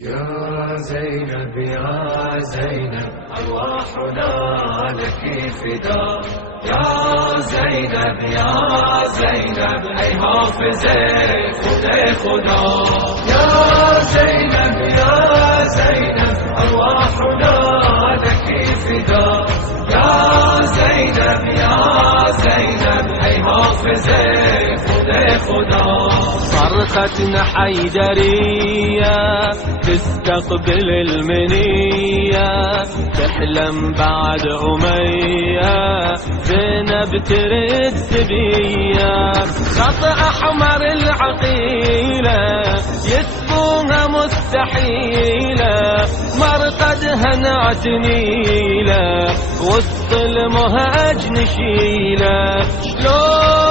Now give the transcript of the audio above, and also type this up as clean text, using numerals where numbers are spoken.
يا زينب يا زينب أرواحنا لك فداء. يا زينب يا زينب أي حافظة خدا. يا زينب يا زينب أرواحنا لك فداء. يا زينب يا زينب أي حافظة خدا. صرختنا حيدرية تستقبل المنية، تحلم بعد أمية زينب تريد سبية. خط أحمر العقيلة يسبوها مستحيلة، مرقدها نعت نيلة وسط المهاج نشيلة. شلون